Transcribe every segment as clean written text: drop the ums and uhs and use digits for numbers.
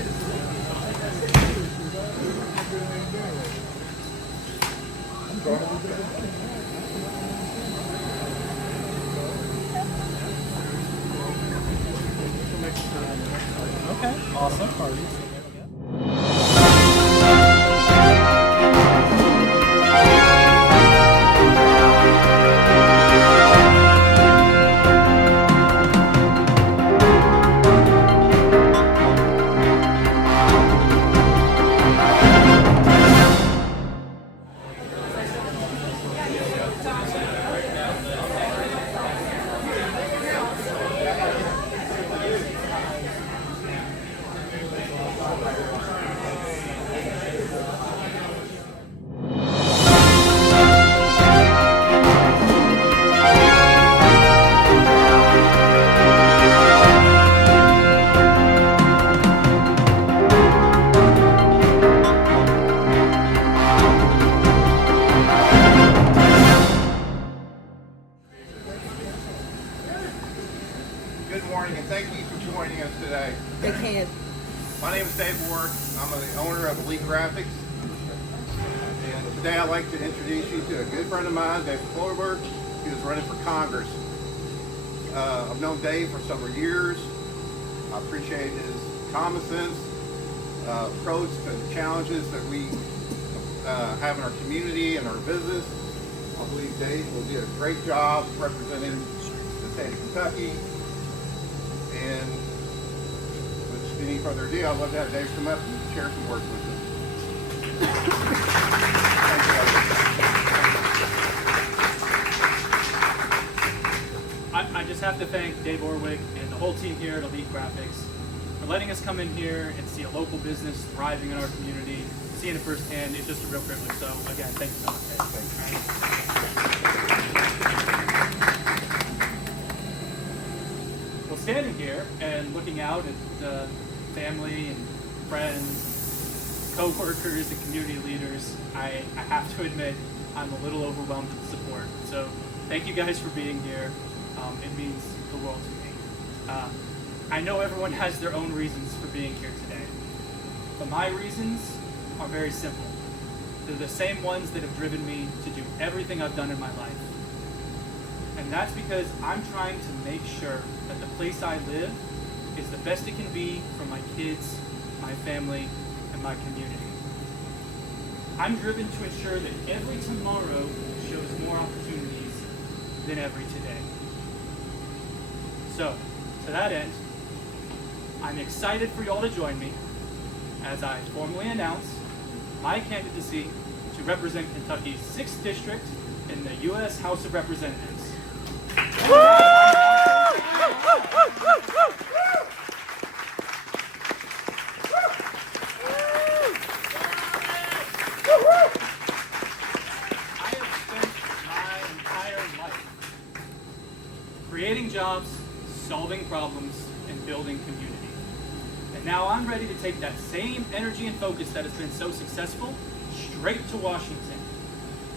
Okay, awesome. Good morning, and thank you for joining us today. They can. My name is David Kloiber. I'm the owner of Elite Graphics. And today I'd like to introduce you to a good friend of mine, David Kloiber, who is running for Congress. I've known Dave for several years. I appreciate his common sense approach to the challenges that we have in our community and our business. I believe Dave will do a great job representing the state of Kentucky. And with any further ado, I'd love to have Dave come up and share some words with us. I just have to thank Dave Orwick and the whole team here at Elite Graphics for letting us come in here and see a local business thriving in our community, seeing it firsthand. It's just a real privilege. So again, thank you so much, Dave. Well, standing here and looking out at the family and friends, co-workers and community leaders, I have to admit I'm a little overwhelmed with the support. So thank you guys for being here. It means the world to me. I know everyone has their own reasons for being here today, but my reasons are very simple. They're the same ones that have driven me to do everything I've done in my life. And that's because I'm trying to make sure that the place I live is the best it can be for my kids, my family, and my community. I'm driven to ensure that every tomorrow shows more opportunities than every today. So, to that end, I'm excited for you all to join me as I formally announce my candidacy to represent Kentucky's 6th District in the U.S. House of Representatives. I have spent my entire life creating jobs, solving problems, and building community. And now I'm ready to take that same energy and focus that has been so successful straight to Washington.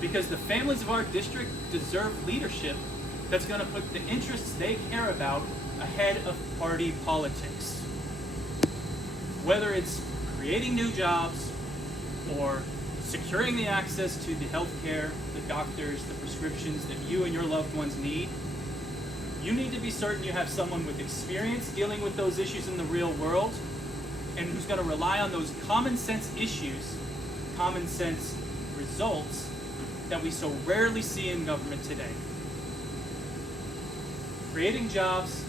Because the families of our district deserve leadership that's going to put the interests they care about ahead of party politics. Whether it's creating new jobs or securing the access to the healthcare, the doctors, the prescriptions that you and your loved ones need, you need to be certain you have someone with experience dealing with those issues in the real world and who's going to rely on those common sense issues, common sense results that we so rarely see in government today. Creating jobs,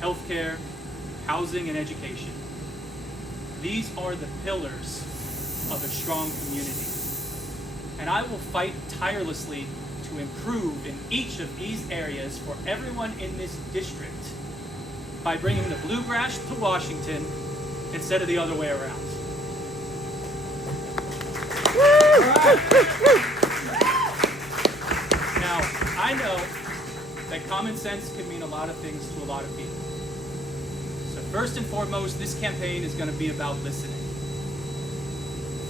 healthcare, housing, and education. These are the pillars of a strong community. And I will fight tirelessly to improve in each of these areas for everyone in this district by bringing the bluegrass to Washington instead of the other way around. Now, I know that common sense can mean a lot of things to a lot of people. So first and foremost, this campaign is going to be about listening.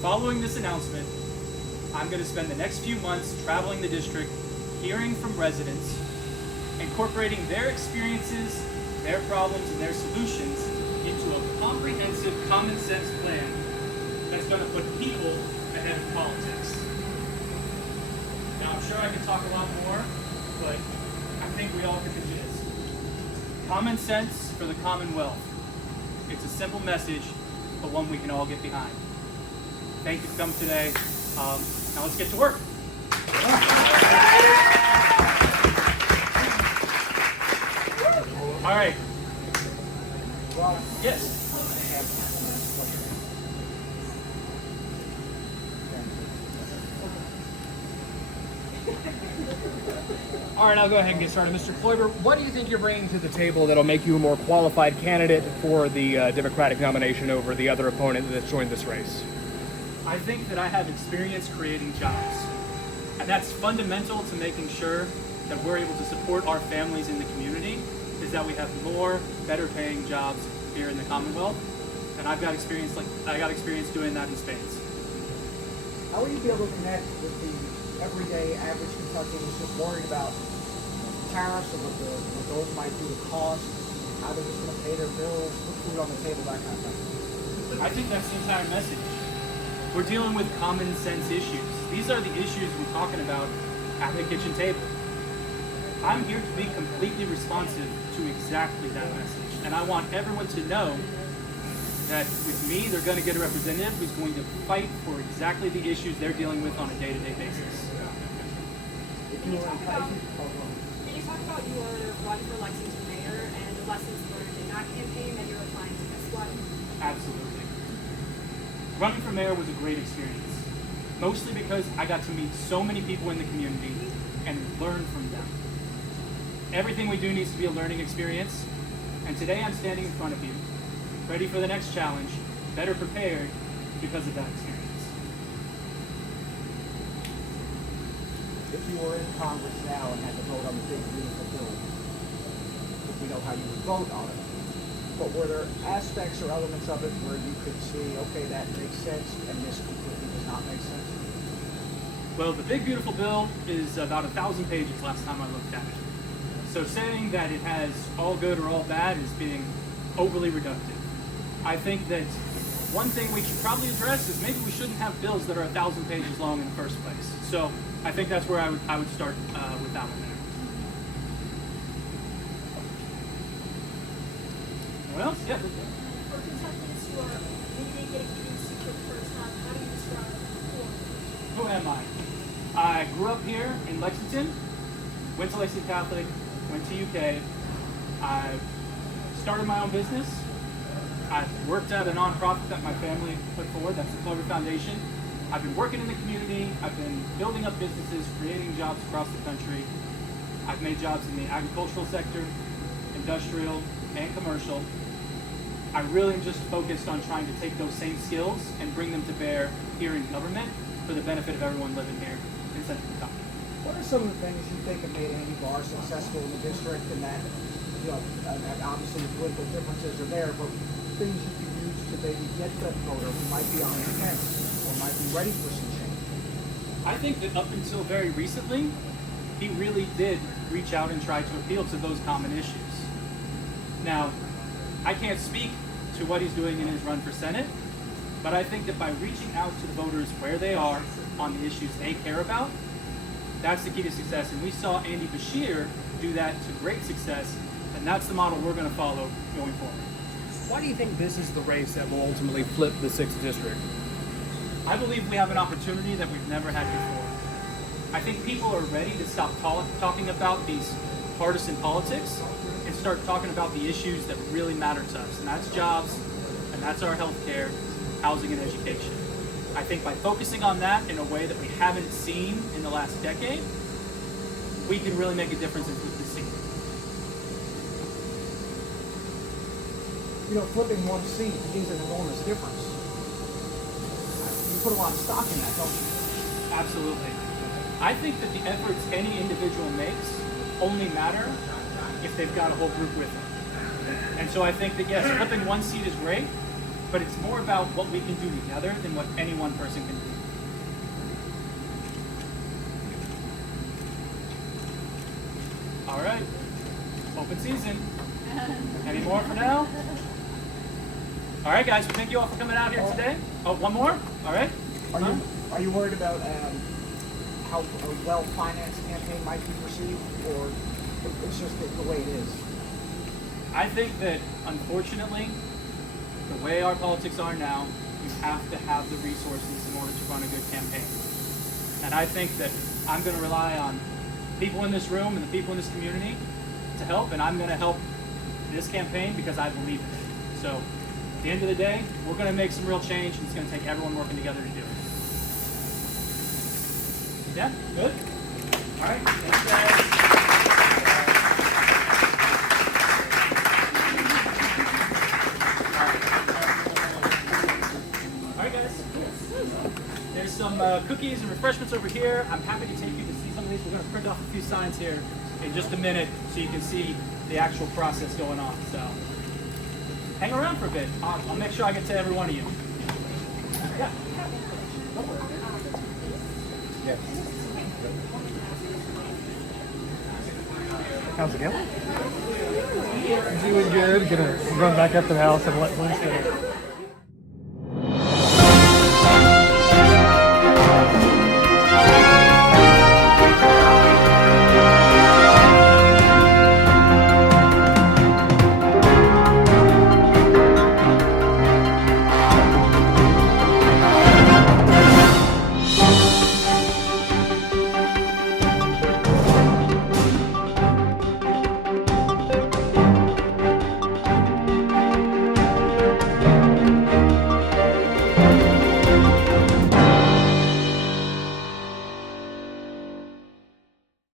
Following this announcement, I'm going to spend the next few months traveling the district, hearing from residents, incorporating their experiences, their problems, and their solutions into a comprehensive common sense plan that's going to put people ahead of politics. Now, I'm sure I could talk a lot more, but I think we all get the gist. Common sense for the Commonwealth. It's a simple message, but one we can all get behind. Thank you for coming today. Now let's get to work. All right. Yes. All right, I'll go ahead and get started. Mr. Kloiber, what do you think you're bringing to the table that'll make you a more qualified candidate for the Democratic nomination over the other opponent that's joined this race? I think that I have experience creating jobs. And that's fundamental to making sure that we're able to support our families in the community, is that we have more better paying jobs here in the Commonwealth. And I got experience doing that in spades. How will you be able to connect with the everyday average Kentuckian who's just worried about tariffs or what those might do to cost, how they're just going to pay their bills, put food on the table, that kind of thing? I think that's the entire message. We're dealing with common sense issues. These are the issues we're talking about at the kitchen table. I'm here to be completely responsive to exactly that message. And I want everyone to know that with me, they're going to get a representative who's going to fight for exactly the issues they're dealing with on a day-to-day basis. Can you talk about your run for Lexington mayor and the lessons learned in that campaign that you're applying to this one? Absolutely. Running for mayor was a great experience, mostly because I got to meet so many people in the community and learn from them. Everything we do needs to be a learning experience, and today I'm standing in front of you, ready for the next challenge, better prepared because of that experience. If you were in Congress now and had to vote on the big beautiful bill, we know how you would vote on it. But were there aspects or elements of it where you could see, okay, that makes sense, and this completely does not make sense? Well, the big beautiful bill is about 1,000 pages last time I looked at it. So saying that it has all good or all bad is being overly reductive. I think that one thing we should probably address is maybe we shouldn't have bills that are 1,000 pages long in the first place. So I think that's where I would start with that one there. What else? Yeah. For Kentuckians who are maybe getting introduced for the first time, how do you describe Who am I? I grew up here in Lexington, went to Lexington Catholic, went to UK. I started my own business. I've worked at a nonprofit that my family put forward, that's the Kloiber Foundation. I've been working in the community. I've been building up businesses, creating jobs across the country. I've made jobs in the agricultural sector, industrial, and commercial. I really am just focused on trying to take those same skills and bring them to bear here in government for the benefit of everyone living here in Central Kentucky. What are some of the things you think have made Andy Barr successful in the district, and that, and obviously the political differences are there, but things you could use to maybe get that voter who might be on the fence or might be ready for some change? I think that up until very recently, he really did reach out and try to appeal to those common issues. Now, I can't speak to what he's doing in his run for Senate, but I think that by reaching out to the voters where they are on the issues they care about, that's the key to success. And we saw Andy Beshear do that to great success, and that's the model we're going to follow going forward. Why do you think this is the race that will ultimately flip the 6th district? I believe we have an opportunity that we've never had before. I think people are ready to stop talking about these partisan politics and start talking about the issues that really matter to us, and that's jobs, and that's our health care, housing, and education. I think by focusing on that in a way that we haven't seen in the last decade, we can really make a difference in flip the seat. Flipping one seat is an enormous difference. You put a lot of stock in that, don't you? Absolutely. I think that the efforts any individual makes only matter if they've got a whole group with them. And so I think that, yes, flipping one seat is great, but it's more about what we can do together than what any one person can do. All right. Open season. Any more for now? All right, guys. Well, thank you all for coming out here today. Oh, one more. All right. Are you worried about how a well-financed campaign might be perceived, or it's just the way it is? I think that, unfortunately, the way our politics are now, you have to have the resources in order to run a good campaign. And I think that I'm going to rely on people in this room and the people in this community to help, and I'm going to help this campaign because I believe in it. So, at the end of the day, we're going to make some real change, and it's going to take everyone working together to do it. Yeah? Good? All right. Thanks, guys. There's some cookies and refreshments over here. I'm happy to take you to see some of these. We're going to print off a few signs here in just a minute so you can see the actual process going on. So hang around for a bit. I'll make sure I get to every one of you. Yeah. Yes. How's it going? Doing good. Gonna run back up to the house and let Liz get it.